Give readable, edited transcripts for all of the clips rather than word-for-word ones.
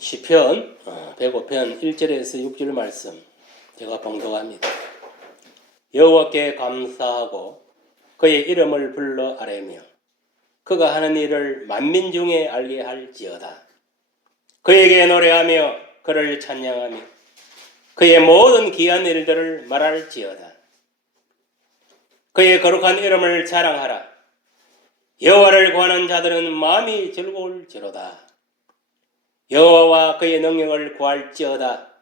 시편 105편 1절에서 6절 말씀 제가 봉독합니다. 여호와께 감사하고 그의 이름을 불러 아뢰며 그가 하는 일을 만민 중에 알게 할지어다. 그에게 노래하며 그를 찬양하며 그의 모든 귀한 일들을 말할지어다. 그의 거룩한 이름을 자랑하라. 여호와를 구하는 자들은 마음이 즐거울지로다. 여호와와 그의 능력을 구할지어다.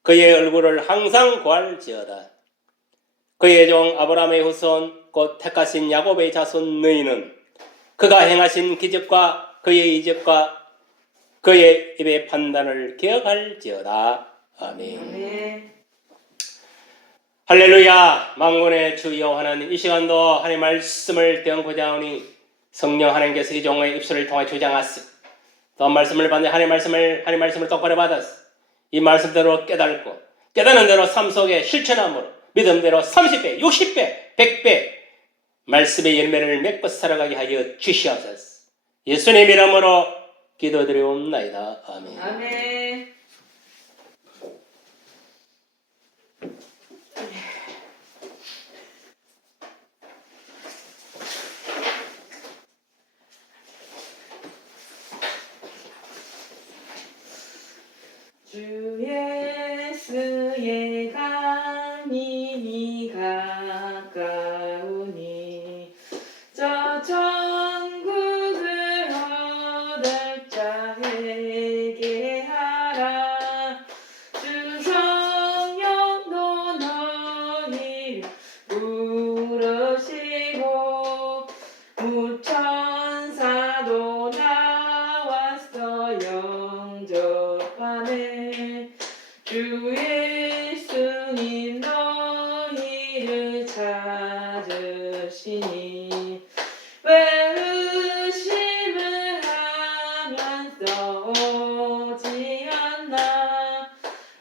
그의 얼굴을 항상 구할지어다. 그의 종 아브라함의 후손 곧 택하신 야곱의 자손 너희는 그가 행하신 기적과 그의 이적과 그의 입의 판단을 기억할지어다. 아멘. 아멘. 할렐루야. 만군의 주 여호와 하나님, 이 시간도 하나님의 말씀을 떼어보자 하오니 성령 하나님께서 이 종의 입술을 통해 주장하시고 또 말씀을 받는 하나님의 말씀을 똑바로 받아서 이 말씀대로 깨닫고 깨닫는 대로 삶 속에 실천함으로 믿음대로 30배, 60배, 100배 말씀의 열매를 맺고 살아가게 하여 주시옵소서. 예수님 이름으로 기도드리옵나이다. 아멘. 아멘. 주 예수의 강림이 가까우니 저 천국을 얻을 자 회개하라. 주 성령도 너희를 부르시고 무천사도 나와서 영접하네. 주 예수님 너희를 찾으시니 왜 의심을 하면서 오지 않나.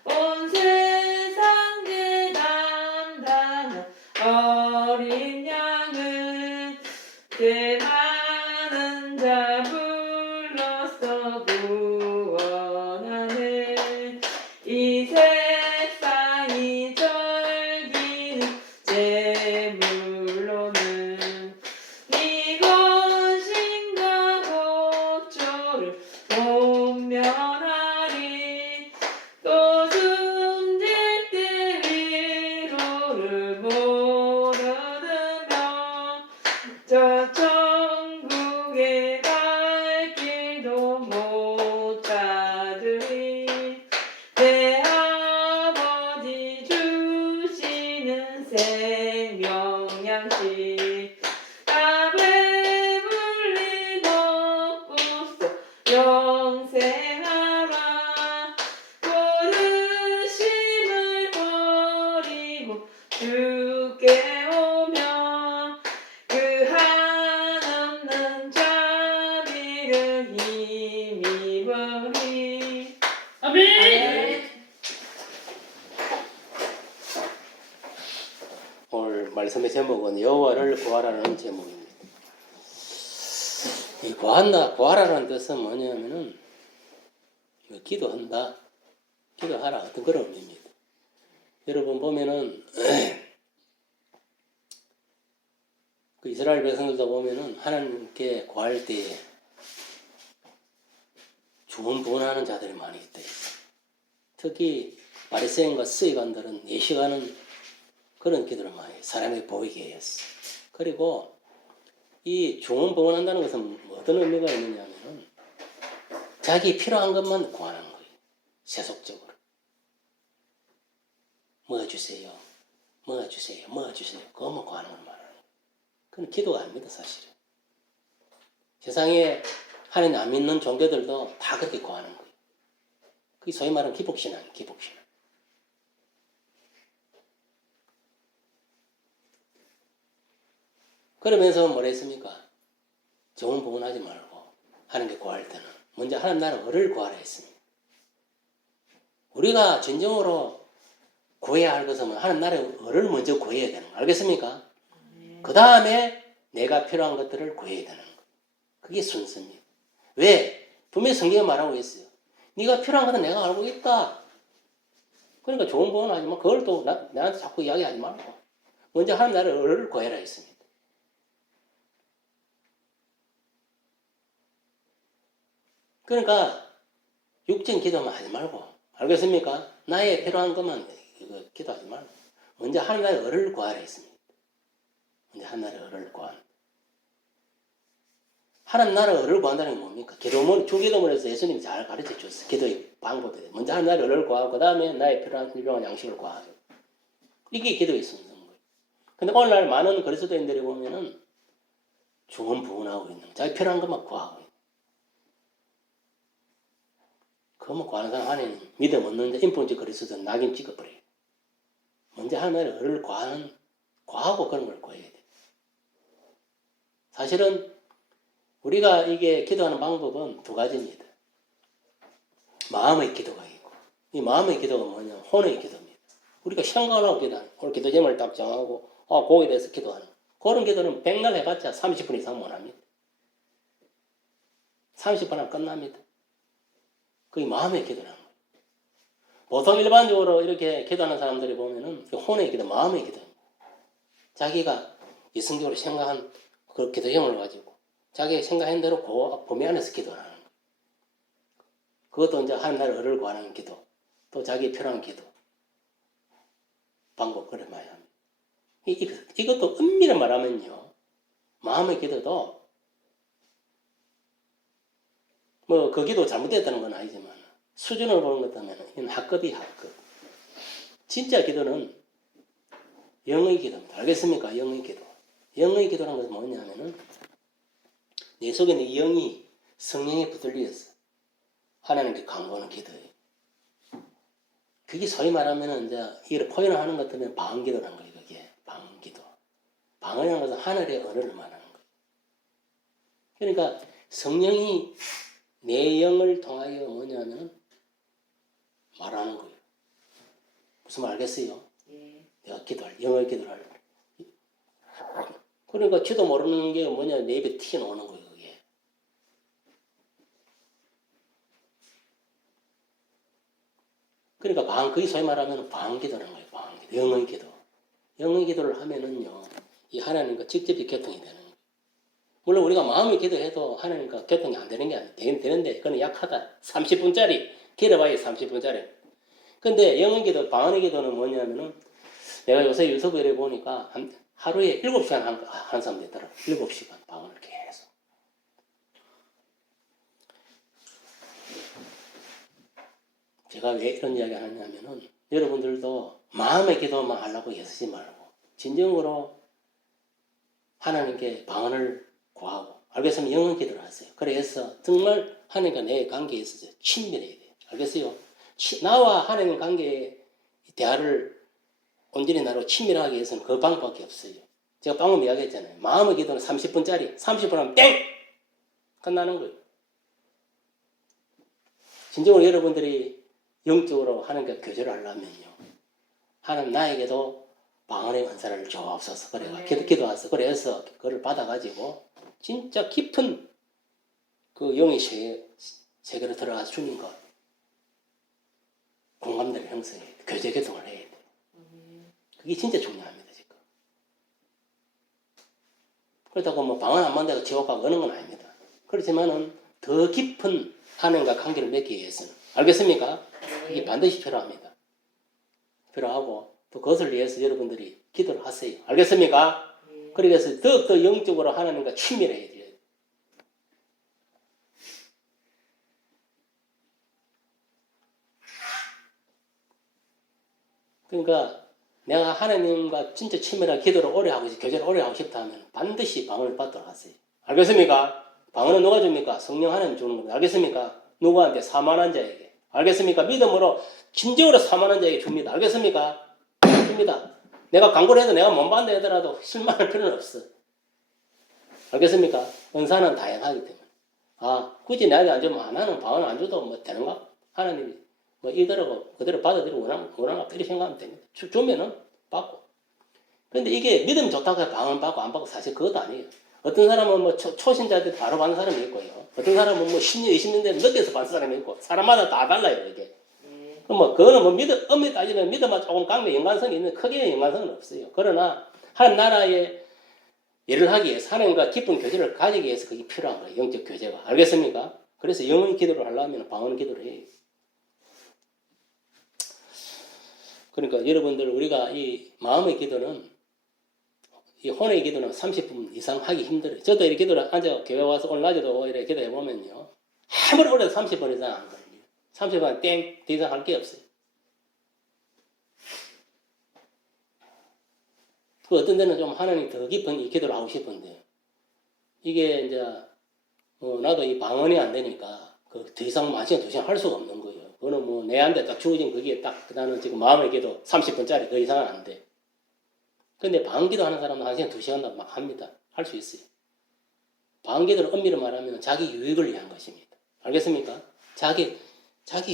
온 세상 그 담당한 어린 양은 그 많은 자 불러서 구원하네. 이 세상이 절기는 재물로는 네 권신과 복조를 못 면하리. 또 숨질 때 위로를 못 얻으며 저 천국에 갈 길도 못 찾으리. 내 아버지 주시는 생명양식 다 배불리 먹고서 영생하라. 고르심을 버리고 주께 오며 그 한없는 자비를 힘입으리. 아멘. 오늘 말씀의 제목은 여호와를 구하라는 제목입니다. 이 구하라는 뜻은 뭐냐면은 기도한다, 기도하라 어떤 그런 의미입니다. 여러분 보면은 그 이스라엘 백성들도 보면은 하나님께 구할 때에 주문하는 자들이 많이 있다. 특히 바리새인과 서기관들은 예식하는 그런 기도를 많이 사람에게 보이게 했어. 그리고 이 중언부언한다는 것은 어떤 의미가 있느냐 하면은 자기 필요한 것만 구하는 거예요. 세속적으로. 뭐 주세요. 뭐 주세요. 뭐 주세요. 그것만 구하는 걸 말하는 거예요. 그건 기도가 아닙니다, 사실은. 세상에 하나님 안 믿는 종교들도 다 그렇게 구하는 거예요. 그게 소위 말하는 기복신앙이에요. 기복신앙. 그러면서 뭐라 했습니까? 좋은 부분 하지 말고 하나님께 구할 때는 먼저 하나님 나라 을을 구하라 했습니다. 우리가 진정으로 구해야 할 것은 하나님 나라의 을을 먼저 구해야 되는 거 알겠습니까? 그 다음에 내가 필요한 것들을 구해야 되는 거. 그게 순서입니다. 왜? 분명히 성경에 말하고 있어요. 네가 필요한 것은 내가 알고 있다. 그러니까 좋은 부분은 하지만 그걸 또 나한테 자꾸 이야기하지 말고 먼저 하나님 나라를 을을 구해라 했습니다. 그러니까 육적인 기도만 하지 말고 알겠습니까? 나의 필요한 것만 기도하지 말고 먼저 하나님 나라의 을을 구하라 했습니다. 먼저 하나님 나라의 을을 구하는. 하나님 나라의 을을 구한다는 게 뭡니까? 기도문, 주기도문에서 예수님이 잘 가르쳐 줬어요. 기도의 방법에. 먼저 하나님 나라의 을을 구하고 그 다음에 나의 필요한 일용한 양식을 구하죠. 이게 기도의 순서인 거예요. 근데 오늘날 많은 그리스도인들이 보면은 좋은 부분하고 있는 거예요. 자기 필요한 것만 구하고 있는 거예요. 그것만 구하는 사람 안에는 믿음 없는데 인본주의 그리스도 낙인 찍어버려요. 먼저 하나님의 을을 구하고 그런 걸 구해야 돼요. 사실은 우리가 이게 기도하는 방법은 두 가지입니다. 마음의 기도가 있고 이 마음의 기도가 뭐냐면 혼의 기도입니다. 우리가 생각을 하고 기도하는 오늘 기도 제목을 딱 정하고 거기에 대해서 기도하는 그런 기도는 백날 해봤자 30분 이상 못합니다. 30분 하면 끝납니다. 그게 마음의 기도라는 거예요. 보통 일반적으로 이렇게 기도하는 사람들이 보면은 혼의 기도, 마음의 기도입니다. 자기가 이성적으로 생각한 그 기도 제목을 가지고 자기가 생각한 대로 그 범위 안에서 기도를 하는 거예요. 그것도 이제 하나님 나라의 을을 구하는 기도, 또 자기 필요한 기도 방법 그래 많이 합니다. 이것도 엄밀히 말하면요, 마음의 기도도 뭐 그 기도 잘못됐다는 건 아니지만 수준을 보는 것 같다면 이건 학급이 학급. 진짜 기도는 영의 기도입니다. 알겠습니까? 영의 기도. 영의 기도라는 것은 뭐냐면은 내 속에 있는 영이 성령에 붙들려서 하나님께 간구하는 기도예요. 그게 소위 말하면은 이제 이걸 표현을 하는 것 같으면 방기도라는 거예요. 그게 방기도. 방이라는 것은 하늘의 언어를 말하는 거예요. 그러니까 성령이 내 영을 통하여 뭐냐면은 말하는 거예요. 무슨 말 알겠어요? 내가 기도할, 영의 기도를 할. 그러니까 지도 모르는 게 뭐냐, 내 입에 튀어나오는 거예요, 그게. 그러니까 그게 소위 말하면 방기도라는 거예요, 방기도. 영의 기도. 영의 기도를 하면은요, 이 하나님과 직접 교통이 되는 거예요. 물론 우리가 마음의 기도해도 하나님과 교통이 안 되는 게 아니에요. 되는데, 그건 약하다. 30분짜리. 길어봐야 30분짜리. 근데 영의 기도, 방언의 기도는 뭐냐면은, 내가 요새 유튜브에 보니까 하루에 7시간 하는 사람도 있더라고요. 7시간 방언을 계속. 제가 왜 이런 이야기 하냐면은 여러분들도 마음의 기도만 하려고 애쓰지 말고 진정으로 하나님께 방언을 구하고 알겠으면 영의 기도를 하세요. 그래서 정말 하나님과 내 관계에 있어서 친밀해야 돼요. 알겠어요? 나와 하나님 관계의 대화를 온전히 나로 친밀하기 위해서는 그 방법밖에 없어요. 제가 방금 이야기했잖아요. 마음의 기도는 30분짜리. 30분 하면 땡! 끝나는 거예요. 진정으로 여러분들이 영적으로 하나님과 교제를 하려면요. 하나님 나에게도 방언의 은사를 주옵소서. 그래, 기도하소. 그래서 그걸 받아가지고 진짜 깊은 그 영의 세계로 들어가서 주는 것. 공감대를 형성해야 돼. 교제 교통을 해야 돼. 그게 진짜 중요합니다, 지금. 그렇다고 뭐 방언 안 만다고 지옥 가고 그런 건 아닙니다. 그렇지만은 더 깊은 하나님과 관계를 맺기 위해서는 알겠습니까? 이게 반드시 필요합니다. 필요하고 또 그것을 위해서 여러분들이 기도를 하세요. 알겠습니까? 그래서 더욱더 영적으로 하나님과 친밀해야 돼요. 그러니까 내가 하나님과 진짜 친밀한 기도를 오래 하고 교제를 오래 하고 싶다 하면 반드시 방언을 받도록 하세요. 알겠습니까? 방언은 누가 줍니까? 성령 하나님 주는 겁니다. 알겠습니까? 누구한테? 사만한 자에게. 알겠습니까? 믿음으로 진정으로 사만한 자에게 줍니다. 알겠습니까? 줍니다. 내가 광고를 해도 내가 못 받는다 하더라도 실망할 필요는 없어. 알겠습니까? 은사는 다양하기 때문에. 굳이 내한테 안 주면 나는 방언 안 줘도 뭐 되는가? 하나님이 뭐 이대로 그대로 받아들이고 원하나 이렇게 생각하면 됩니다. 주면은 받고. 근데 이게 믿음 좋다고 해서 방언 받고 안 받고 사실 그것도 아니에요. 어떤 사람은 뭐 초신자들 바로 받는 사람이 있고요. 어떤 사람은 뭐 10년, 20년 된 늦게서 받는 사람이 있고 사람마다 다 달라요 이게. 그럼 뭐 그거는 뭐 엄밀히 따지면 믿음만 조금 강면 연관성이 있는 크게 연관성은 없어요. 그러나 한 나라의 일을 하기 위해서 하나님과 깊은 교제를 가지기 위해서 그게 필요한 거예요. 영적 교제가. 알겠습니까? 그래서 영의 기도를 하려면 방언 기도를 해요. 그러니까 여러분들 우리가 이 마음의 기도는 이 혼의 기도는 30분 이상 하기 힘들어요. 저도 이렇게 기도를 앉아 교회 와서 오늘 낮에도 이렇게 기도해 보면요. 아무리 오래도 30분 이상 안 걸려요. 30분 땡, 더 이상 할 게 없어요. 그 어떤 데는 좀 하나님 더 깊은 이 기도를 하고 싶은데 이게 이제 나도 이 방언이 안 되니까 그 더 이상 뭐 1시간, 2시간 할 수가 없는 거예요. 그거는 뭐 내한테 딱 주어진 거기에 딱 나는 지금 마음의 기도 30분짜리 더 이상은 안 돼. 근데 방언기도 하는 사람은 1시간, 2시간 막 합니다. 할 수 있어요. 방언기도를 엄밀히 말하면 자기 유익을 위한 것입니다. 알겠습니까? 자기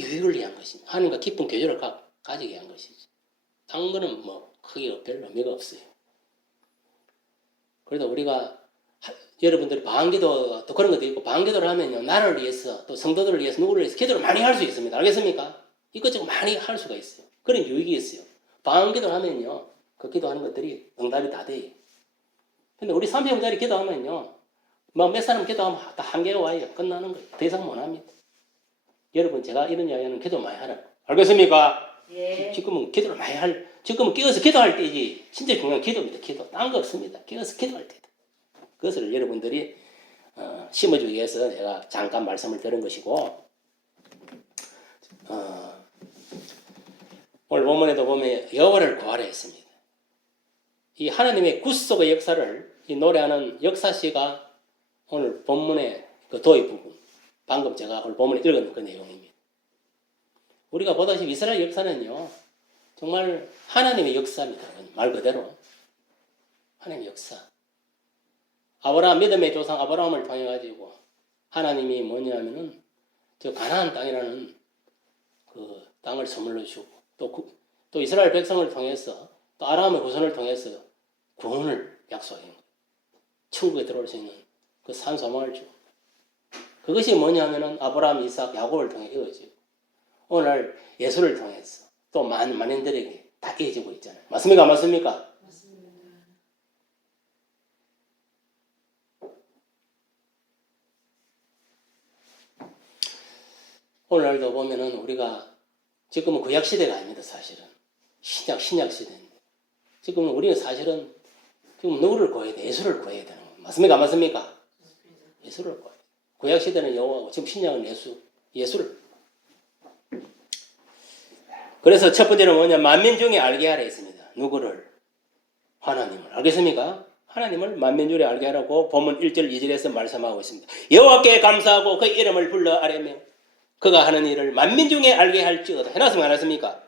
유익을 위한 것입니다. 하나님과 깊은 교제를 가지게 위한 것이지. 딴 거는 뭐 크게 별로 의미가 없어요. 그래도 우리가 여러분들이 방언기도 또 그런 것도 있고 방언기도를 하면요. 나를 위해서 또 성도들을 위해서 누구를 위해서 기도를 많이 할 수 있습니다. 알겠습니까? 이것저것 많이 할 수가 있어요. 그런 유익이 있어요. 방언기도를 하면요. 그 기도하는 것들이 응답이 다 돼요. 근데 우리 30분짜리 기도하면요. 뭐 몇 사람 기도하면 다 한계가 와요. 끝나는 거예요. 더 이상 못 합니다. 여러분 제가 이런 이야기는 기도 많이 하라고. 알겠습니까? 예. 지금은 기도를 많이 지금은 끼어서 기도할 때지. 진짜 중요한 기도입니다. 기도. 딴 거 없습니다. 끼어서 기도할 때다. 그것을 여러분들이 심어주기 위해서 제가 잠깐 말씀을 드린 것이고 오늘 본문에도 보면 여호와를 구하라 했습니다. 이 하나님의 구속의 역사를 이 노래하는 역사시가 오늘 본문의 그 도입 부분 방금 제가 오늘 본문에 읽은 그 내용입니다. 우리가 보다시피 이스라엘 역사는요 정말 하나님의 역사입니다. 말 그대로 하나님의 역사. 아브라함 믿음의 조상 아브라함을 통해 가지고 하나님이 뭐냐면은 저 가나안 땅이라는 그 땅을 선물로 주고 또 이스라엘 백성을 통해서 또 아람의 후손을 통해서 구원을 약속해요. 천국에 들어올 수 있는 그 산소망을 주고 그것이 뭐냐면은 아브라함, 이삭, 야곱을 통해 이어지고 오늘 예수를 통해서 또 만인들에게 다 이어지고 있잖아요. 맞습니까? 맞습니까? 오늘날도 보면은 우리가 지금은 구약 시대가 아닙니다, 사실은. 신약 시대인데. 지금은 우리는 사실은 지금 누구를 구해야 돼? 예수를 구해야 되는 거예요. 맞습니까? 맞습니까? 예수를 구해야 돼. 구약 시대는 여호와고 지금 신약은 예수를. 그래서 첫 번째는 뭐냐? 만민 중에 알게 하라 했습니다. 누구를? 하나님을. 알겠습니까? 하나님을 만민 중에 알게 하라고 본문 1절 2절에서 말씀하고 있습니다. 여호와께 감사하고 그 이름을 불러 아뢰며 그가 하는 일을 만민 중에 알게 할지어다. 해놨으면 안 했습니까?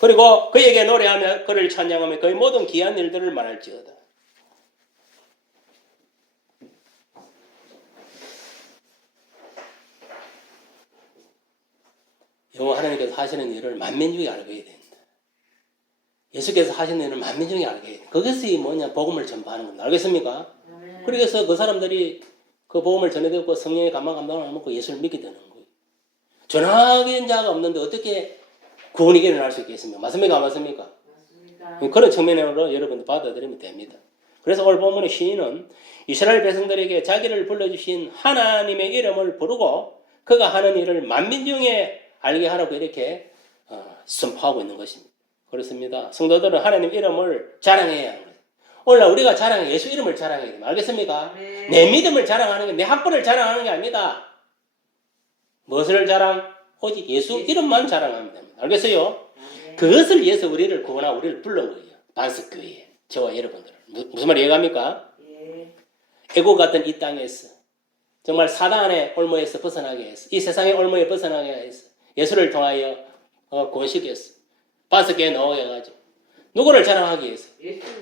그리고 그에게 노래하며 그를 찬양하며 그의 모든 귀한 일들을 말할지어다. 여호와 하나님께서 하시는 일을 만민 중에 알게 해야 된다. 예수께서 하시는 일을 만민 중에 알게 해야 된다. 그것이 뭐냐? 복음을 전파하는 겁니다. 알겠습니까? 그래서 그 사람들이 그 복음을 전해듣고 성령의 감동을 안 먹고 예수를 믿게 되는 거예요. 전하는 자가 없는데 어떻게 구원이 일어날 수 있겠습니까? 맞습니까? 맞습니까? 맞습니다. 그런 측면으로 여러분들 받아들이면 됩니다. 그래서 오늘 본문의 시인은 이스라엘 백성들에게 자기를 불러주신 하나님의 이름을 부르고 그가 하는 일을 만민 중에 알게 하라고 이렇게 선포하고 있는 것입니다. 그렇습니다. 성도들은 하나님 이름을 자랑해야 하는 거예요. 오늘날 우리가 자랑해 예수 이름을 자랑해야 됩니다. 알겠습니까? 네. 내 믿음을 자랑하는 게 내 학벌을 자랑하는 게 아닙니다. 무엇을 자랑? 오직 예수 이름만 자랑하면 됩니다. 알겠어요? 네. 그것을 위해서 우리를 구원하고 우리를 불른 거예요. 반석교회에. 저와 여러분들을. 무슨 말 이해갑니까? 네. 애국 같은 이 땅에서 정말 사단의 올무에서 벗어나게 해서 이 세상의 올무에 벗어나게 해서 예수를 통하여 구원시켰어. 반석교회에 넣어가지고 누구를 자랑하기 위해서?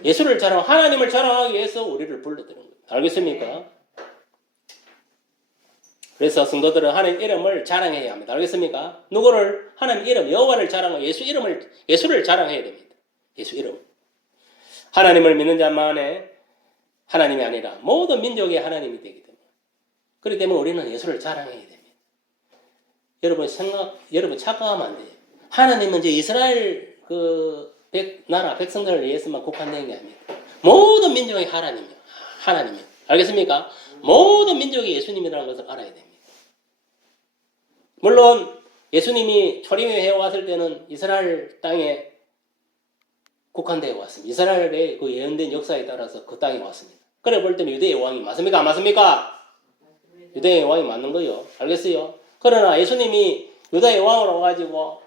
예수를 자랑, 하나님을 자랑하기 위해서 우리를 불러드는 거예요. 알겠습니까? 네. 그래서 성도들은 하나님 이름을 자랑해야 합니다. 알겠습니까? 누구를? 하나님 이름, 여호와를 자랑하고 예수를 자랑해야 됩니다. 예수 이름. 하나님을 믿는 자만의 하나님이 아니라 모든 민족의 하나님이 되기 때문에. 그렇기 때문에 우리는 예수를 자랑해야 됩니다. 여러분 착각하면 안 돼요. 하나님은 이제 이스라엘 나라 백성들을 위해서만 국한된 게 아닙니다. 모든 민족의 하나님이요. 알겠습니까? 모든 민족이 예수님이라는 것을 알아야 됩니다. 물론 예수님이 초림해 왔을 때는 이스라엘 땅에 국한되어 왔습니다. 이스라엘의 그 예언된 역사에 따라서 그 땅에 왔습니다. 그래 볼 때는 유대의 왕이 맞습니까? 안 맞습니까? 유대의 왕이 맞는 거요. 알겠어요? 그러나 예수님이 유다의 왕으로 와가지고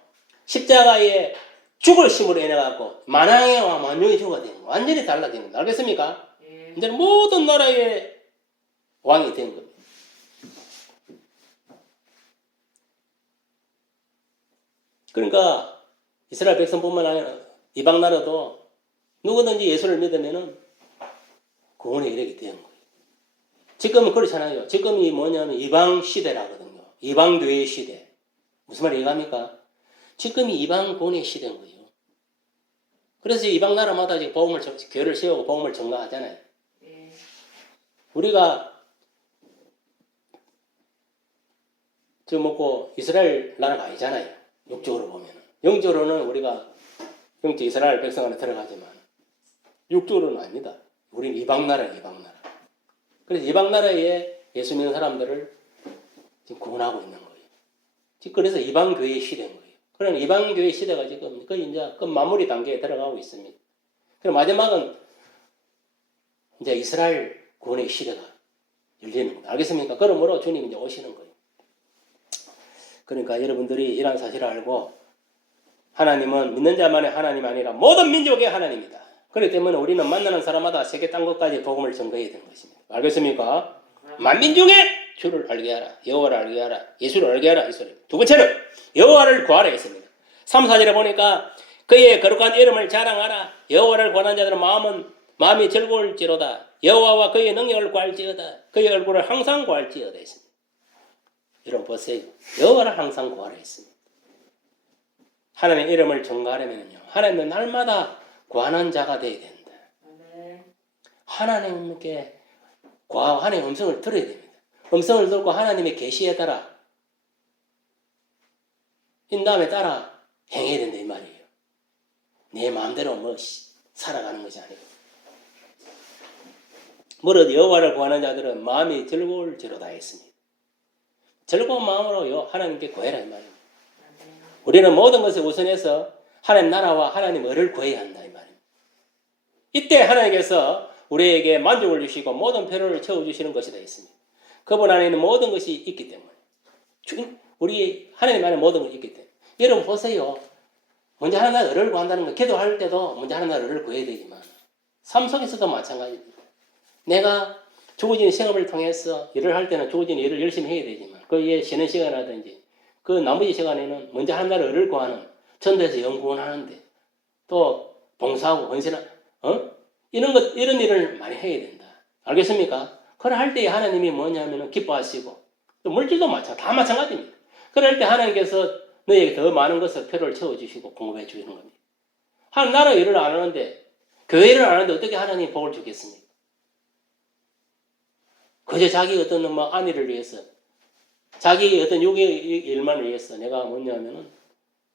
십자가에 죽을 힘으로 인해갖고 만왕의 왕 만명의 주가 되는 거예요. 완전히 달라지는 거예요. 알겠습니까? 예. 이제는 모든 나라의 왕이 된 겁니다. 그러니까 이스라엘 백성뿐만 아니라 이방 나라도 누구든지 예수를 믿으면은 구원의 이르게 되는 거예요. 지금은 그렇잖아요. 지금이 뭐냐면 이방 시대라거든요. 이방 교회 시대. 무슨 말 이해갑니까? 지금이 이방 구원의 시대인 거예요. 그래서 이방 나라마다 이제 교회를 세우고 복음을 전가하잖아요. 예. 우리가 이스라엘 나라가 아니잖아요. 육적으로 보면. 영적으로는 우리가 영적 이스라엘 백성 안에 들어가지만 육적으로는 아닙니다. 우리는 이방 나라예요. 이방 나라. 그래서 이방 나라에 예수 믿는 사람들을 지금 구원하고 있는 거예요. 그래서 이방 교회의 시대인 거예요. 그럼 이방 교회 시대가 지금 거의 이제 그 마무리 단계에 들어가고 있습니다. 그럼 마지막은 이제 이스라엘 구원의 시대가 열리는 겁니다. 알겠습니까? 그러므로 주님이 이제 오시는 거예요. 그러니까 여러분들이 이런 사실을 알고 하나님은 믿는 자만의 하나님이 아니라 모든 민족의 하나님이다. 그렇기 때문에 우리는 만나는 사람마다 세계 땅끝까지 복음을 전거해야 되는 것입니다. 알겠습니까? 만민중의 주를 알게 하라. 여호와를 알게 하라. 예수를 알게 하라. 이 소리. 두 번째는 여호와를 구하라 했습니다. 3, 4절에 보니까 그의 거룩한 이름을 자랑하라. 여호와를 구하는 자들은 마음이 즐거울지로다. 여호와와 그의 능력을 구할지어다. 그의 얼굴을 항상 구할지어다 했습니다. 여러분 보세요. 여호와를 항상 구하라 했습니다. 하나님의 이름을 전가하려면요. 하나님은 날마다 구하는 자가 되어야 된다. 하나님께 하나님의 음성을 들어야 됩니다. 음성을 듣고 하나님의 계시에 따라 인담에 따라 행해야 된다 이 말이에요. 내 마음대로 살아가는 것이 아니고. 무릇 여호와를 구하는 자들은 마음이 즐거울지로다 했습니다. 즐거운 마음으로 하나님께 구해라 이 말이에요. 우리는 모든 것을 우선해서 하나님 나라와 하나님 의를 구해야 한다 이 말입니다. 이때 하나님께서 우리에게 만족을 주시고 모든 필요를 채워주시는 것이다 했습니다. 그분 안에는 모든 것이 있기 때문에 우리 하나님 안에 모든 것이 있기 때문에 여러분 보세요. 먼저 하나님 나라의 의를 구한다는 거 기도할 때도 먼저 하나님 나라의 의를 구해야 되지만 삶 속에서도 마찬가지입니다. 내가 주어진 생업을 통해서 일을 할 때는 주어진 일을 열심히 해야 되지만 그 위에 쉬는 시간이라든지 그 나머지 시간에는 먼저 하나님 나라의 의를 구하는 전도해서 연구원하는데 또 봉사하고 헌신하는 이런 일을 많이 해야 된다. 알겠습니까? 그럴 할 때 하나님이 뭐냐면 기뻐하시고 또 물질도 다 마찬가지입니다. 그럴 때 하나님께서 너에게 더 많은 것을 필요를 채워주시고 공급해 주시는 겁니다. 하나님 나라 일을 안 하는데 교회 일을 안 하는데 어떻게 하나님이 복을 주겠습니까? 그저 자기 어떤 안위를 위해서 자기 어떤 육의 일만을 위해서 내가 뭐냐면은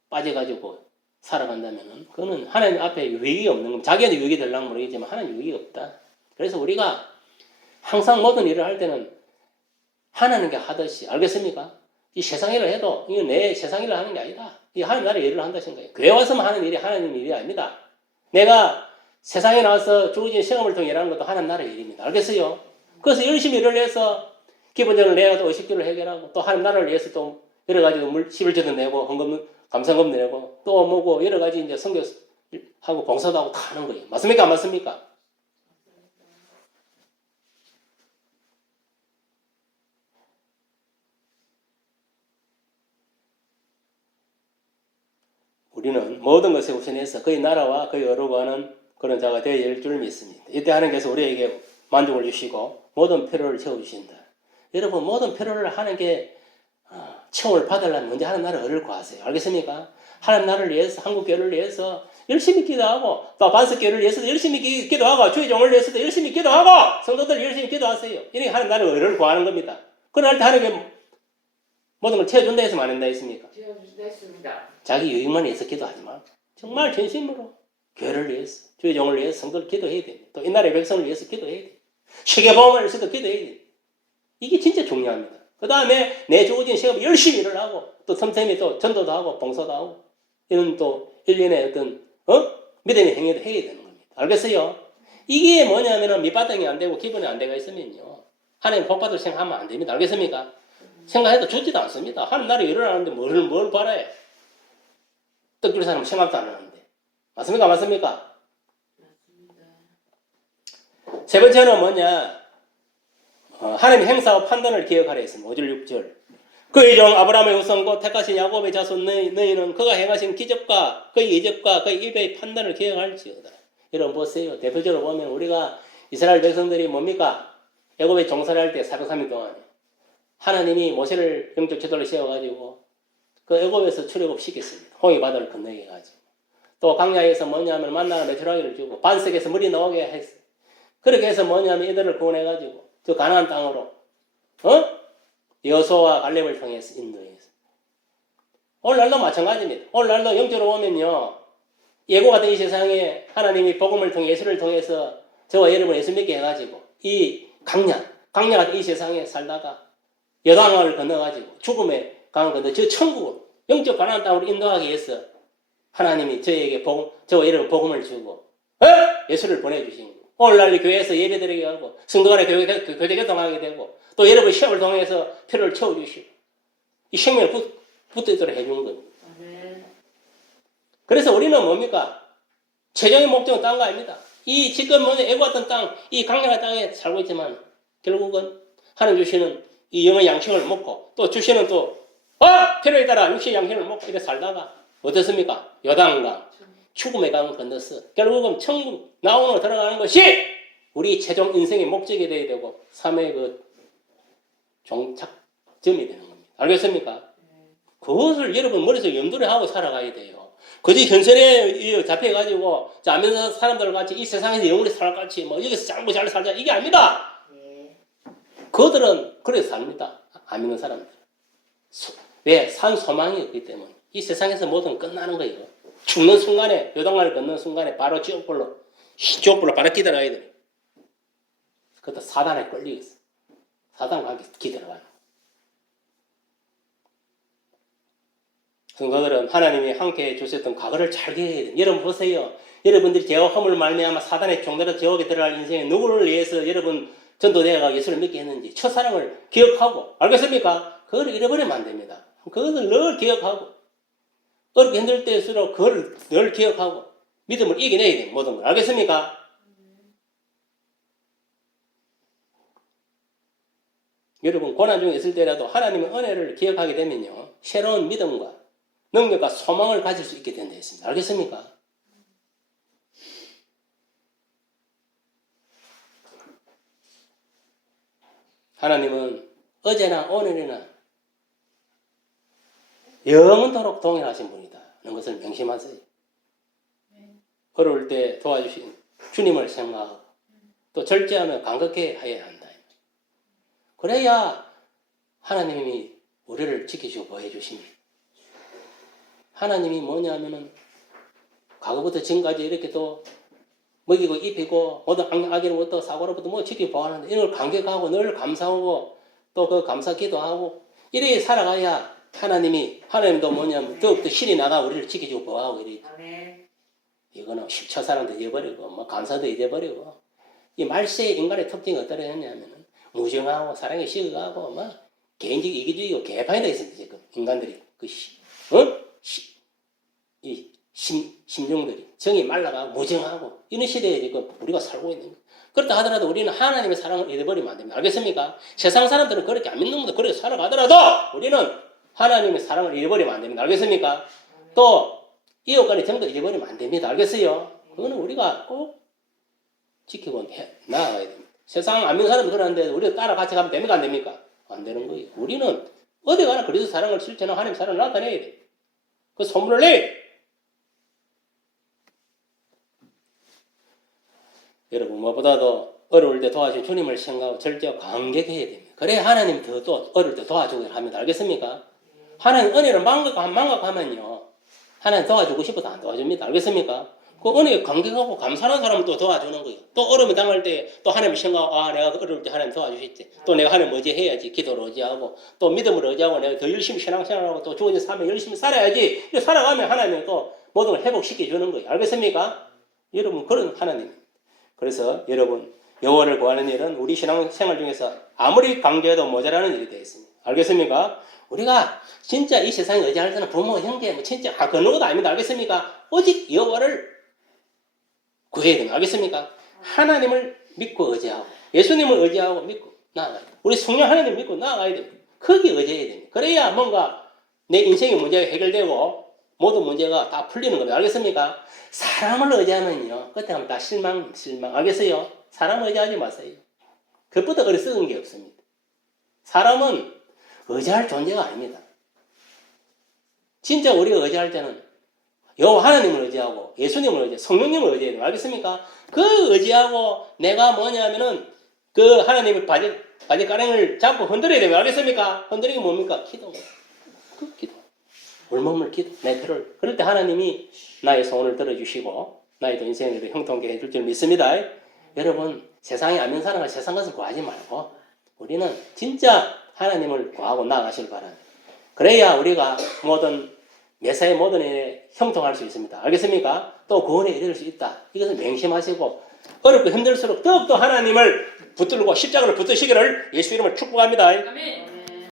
빠져가지고 살아간다면은 그거는 하나님 앞에 유익이 없는 겁니다. 자기한테 유익이 되려면 모르겠지만 하나님 유익이 없다. 그래서 우리가 항상 모든 일을 할 때는 하나님께 하듯이 알겠습니까? 이 세상 일을 해도 이거 내 세상 일을 하는 게 아니다. 이 하나님 나라의 일을 한다 생각해요. 교회 와서만 하는 일이 하나님 일이 아닙니다. 내가 세상에 나와서 주어진 시험을 통해 일하는 것도 하나님 나라의 일입니다. 알겠어요? 그래서 열심히 일을 해서 기본적으로 내가 또 의식주를 해결하고 또 하나님 나라를 위해서 또 여러 가지 11조도 내고 헌금 감사금 내고 또 뭐고 여러 가지 이제 선교하고 봉사도 하고 다 하는 거예요. 맞습니까? 안 맞습니까? 우리는 모든 것에 우선해서 그의 나라와 그의 의를 구하는 그런 자가 되어야 할 줄 믿습니다. 이때 하나님께서 우리에게 만족을 주시고 모든 필요를 채워주신다. 여러분 모든 필요를 하나님께 채움을 받으려면 먼저 하나님 나라의 의를 구하세요. 알겠습니까? 하나님 나라를 위해서 한국 교회를 위해서 열심히 기도하고 또 반석교를 위해서도 열심히 기도하고 주의 종을 위해서도 열심히 기도하고 성도들 열심히 기도하세요. 이렇게 하나님 나라의 의를 구하는 겁니다. 그럴 때 하나님이 모든 걸 채워준다 해서 안 한다 했습니까? 지어주셨습니다. 자기 유익만 위해서 기도하지 마. 정말 진심으로 교회를 위해서 주의 종을 위해서 성도를 기도해야 됩니다. 또 이 나라의 백성을 위해서 기도해야 돼요. 세계보험을 위해서도 기도해야 돼요. 이게 진짜 중요합니다. 그 다음에 내 주어진 시간에 열심히 일을 하고 또 틈틈이 또 전도도 하고 봉사도 하고 이런 또 일련의 어떤 믿음의 행위도 해야 되는 겁니다. 알겠어요? 이게 뭐냐면은 밑바닥이 안 되고 기본이 안 되가 있으면요 하나님 복 받을 생각하면 안 됩니다. 알겠습니까? 생각해도 좋지도 않습니다. 하나님 나라에 일어나는데 뭘 바라요? 떡줄 사람 생각도 안 하는데 맞습니까? 맞습니까? 세 번째는 뭐냐? 하나님의 행사와 판단을 기억하라 했습니다. 5절 6절 그의 종 아브라함의 후손 택하신 야곱의 자손 너희는 그가 행하신 기적과 그의 이적과 그의 입의 판단을 기억할지어다. 여러분 보세요. 대표적으로 보면 우리가 이스라엘 백성들이 뭡니까? 애굽에 종살이 할 때 403일 동안 하나님이 모세를 영적 지도를 세워가지고 그 애굽에서 출애굽 시켰습니다. 홍해 바다를 건너게 해가지고 또 광야에서 뭐냐면 만나는 메추라기를 주고 반석에서 물이 나오게 했어요. 그렇게 해서 뭐냐면 이들을 구원해가지고 저 가나안 땅으로 여호수아와 갈렙을 통해서 인도해서 오늘날도 마찬가지입니다. 오늘날도 영적으로 보면요 예고 같은 이 세상에 하나님이 복음을 통해 예수를 통해서 저와 여러분 예수 믿게 해가지고 이 강야 같은 이 세상에 살다가 여당을 건너가지고 죽음의 강을 건너 저 천국을 영적 가나안 땅으로 인도하기 위해서 하나님이 저에게 저와 여러분 복음을 주고 예수를 보내주신 거예요. 오늘날 교회에서 예배드리게 하고 성도간에 교제 교통하게 되고 또 여러분 시험을 통해서 필요를 채워주시고 이 생명을 붙들도록 해주는 겁니다. 그래서 우리는 뭡니까? 최종의 목적은 딴 거 아닙니다. 이 지금 애굽 같은 땅, 이 강야 같은 땅에 살고 있지만 결국은 하나님 주시는 이 영의 양식을 먹고 또 주시는 또 필요에 따라 육신의 양식을 먹고 이렇게 살다가 어떻습니까? 요단강, 죽음의 강을 건너서 결국은 천국 나오는 들어가는 것이 우리 최종 인생의 목적이 되어야 되고 삶의 그 종착점이 되는 겁니다. 알겠습니까? 그것을 여러분 머릿속에 염두를 하고 살아가야 돼요. 그저 현실에 잡혀가지고 안 믿는 사람들 같이 이 세상에서 영원히 살아갈지 뭐 여기서 짱구 잘 살자 이게 아닙니다. 그들은 그래서 삽니다. 안 믿는 사람들. 왜? 산 소망이 없기 때문에 이 세상에서 모든 끝나는 거예요. 죽는 순간에 요단강을 걷는 순간에 바로 지옥불로 바로 기들어가야 돼요. 그것도 사단에 끌리겠어. 사단과 기들어가요. 성도들은 하나님이 함께 해주셨던 과거를 잘 기억해야 돼요. 여러분 보세요. 여러분들이 죄와 허물 말미암아 사단의 종대로 지옥에 들어갈 인생에 누구를 위해서 여러분 전도되어가 예수를 믿게 했는지 첫사랑을 기억하고 알겠습니까? 그걸 잃어버리면 안 됩니다. 그것을 늘 기억하고 어렵게 힘들 때일수록 그걸 늘 기억하고 믿음을 이겨내야 돼요. 모든 걸. 알겠습니까? 여러분 고난 중에 있을 때라도 하나님의 은혜를 기억하게 되면요. 새로운 믿음과 능력과 소망을 가질 수 있게 된다 했습니다. 알겠습니까? 하나님은 어제나 오늘이나 영원토록 동일하신 분이다 하는 것을 명심하세요. 어려울 때 도와주신 주님을 생각하고 또 절제하며 간극해 해야 한다. 그래야 하나님이 우리를 지키시고 보호해주십니다. 하나님이 뭐냐면은 과거부터 지금까지 이렇게 또 먹이고 입히고 모든 악인으로부터 사고로부터 뭐 지키고 보호하는데 이걸 감격하고 늘 감사하고 또 그 감사 기도하고 이렇게 살아가야 하나님도 뭐냐면 더욱더 신이 나가 우리를 지키고 보호하고 이래. 이거는 처사랑도 잊어버리고 뭐 감사도 잊어버리고 이 말세의 인간의 특징이 어떠냐 했냐면은 무정하고 사랑이 식어가고 뭐 개인적 이기주의고 개판이 되어 있습니다. 지금 인간들이 이 심령들이 정이 말라가고 무정하고 이런 시대에 지금 우리가 살고 있는 거예요. 그렇다 하더라도 우리는 하나님의 사랑을 잃어버리면 안 됩니다. 알겠습니까? 세상 사람들은 그렇게 안 믿는 분들 그렇게 살아가더라도 우리는 하나님의 사랑을 잃어버리면 안 됩니다. 알겠습니까? 또 이웃간의 정도 잃어버리면 안 됩니다. 알겠어요? 그거는 우리가 꼭 지키고 나아가야 됩니다. 세상 안 믿는 사람은 그러는데 우리가 따라 같이 가면 됩니까? 안 됩니까? 안 되는 거예요. 우리는 어디 가나 그리스도 사랑을 실천하고 하나님의 사랑을 나타내야 돼. 그 소문을 내. 여러분 무엇보다도 어려울 때 도와준 주님을 생각하고 절대 감격해야 됩니다. 그래야 하나님 또 어려울 때 도와주기를 합니다. 알겠습니까? 하나님 은혜를 망각하면요 하나님 도와주고 싶어도 안 도와줍니다. 알겠습니까? 그 은혜에 감격하고 감사하는 사람은 또 도와주는 거예요. 또 어려움을 당할 때 또 하나님 생각하고 내가 어려울 때 하나님 도와주시지. 또 내가 하나님 의지해야지. 기도를 의지하고 또 믿음을 의지하고 내가 더 열심히 신앙생활하고 또 주어진 삶에 열심히 살아야지. 이렇게 살아가면 하나님이 또 모든 걸 회복시켜 주는 거예요. 알겠습니까? 여러분 그런 하나님. 그래서 여러분 여호와를 구하는 일은 우리 신앙생활 중에서 아무리 강조해도 모자라는 일이 되어 있습니다. 알겠습니까? 우리가 진짜 이 세상에 의지할 때는 부모, 형제, 뭐 진짜 그 누구도 아닙니다. 알겠습니까? 오직 여호와를 구해야 됩니다. 알겠습니까? 하나님을 믿고 의지하고 예수님을 의지하고 믿고 나아가야 됩니다. 우리 성령 하나님을 믿고 나아가야 됩니다. 거기에 의지해야 됩니다. 그래야 뭔가 내 인생의 문제가 해결되고 모든 문제가 다 풀리는 겁니다. 알겠습니까? 사람을 의지하면요 그때 하면 다 실망. 알겠어요? 사람을 의지하지 마세요. 그것보다 어리석은 게 없습니다. 사람은 의지할 존재가 아닙니다. 진짜 우리가 의지할 때는 여호와 하나님을 의지하고 예수님을 의지하고 성령님을 의지해야 돼요. 알겠습니까? 그 의지하고 내가 뭐냐면은 그 하나님의 바지가랑을 잡고 흔들어야 돼요. 알겠습니까? 흔들리기 뭡니까? 기도. 그 기도. 울먹물 기도. 내 필요를. 그럴 때 하나님이 나의 소원을 들어주시고 나의 인생을 형통케 해줄 줄 믿습니다. 여러분 세상에 아는 사람과 세상 것을 구하지 말고 우리는 진짜 하나님을 구하고 나아가시길 바랍니다. 그래야 우리가 매사의 모든 일에 형통할 수 있습니다. 알겠습니까? 또 구원에 이를 수 있다. 이것을 맹심하시고 어렵고 힘들수록 더욱더 하나님을 붙들고 십자가를 붙드시기를 예수 이름으로 축복합니다. 아멘.